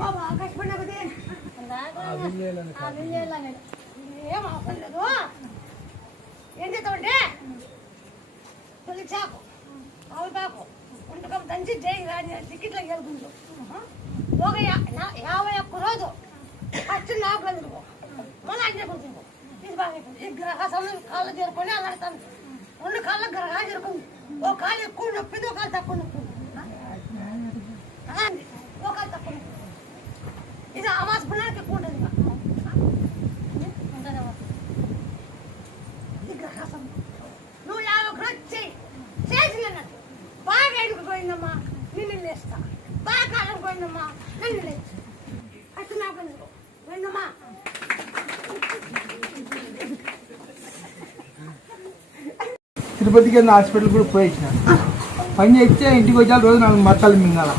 బాబా కష్టపడినా కదా ఏం అవసరం లేదు. ఏం చేస్తామంటే తొలి చాకు ఆవుపాకు వంటకం దంచి జై రాజు టికెట్లో గెలుపుంటు ఒక 51 రోజు ఫస్ట్ నాకు తిరుగు మళ్ళీ అన్నీ కూర్చుంటు ఇది బాగా ఈ గ్రహాసం కాళ్ళు చేరుకొని అలాడతాను. 2 కాళ్ళ గ్రహాలు చేరుకుంది. ఓ కాలు ఎక్కువ నొప్పింది, ఒక కాలు తక్కువ నొప్పింది. ఒక కాలు తక్కువ నొప్పి ఇది అమాస పుణ్యానికి ఎక్కువ ఉంటుంది. ఇది గ్రహాసం నువ్వు 50 రోజు చేసినట్టు బాగా ఎడుకు పోయిందమ్మా నిన్ను లేస్తా, బాగా కాలం పోయిందమ్మా నన్ను లేస్తా అటు నాకు పోయిందమ్మా. తిరుపతికి హాస్పిటల్ కూడా పోయించిన పని చేస్తే ఇంటికి వచ్చా రోజు 4 మట్టాలు మింగాల.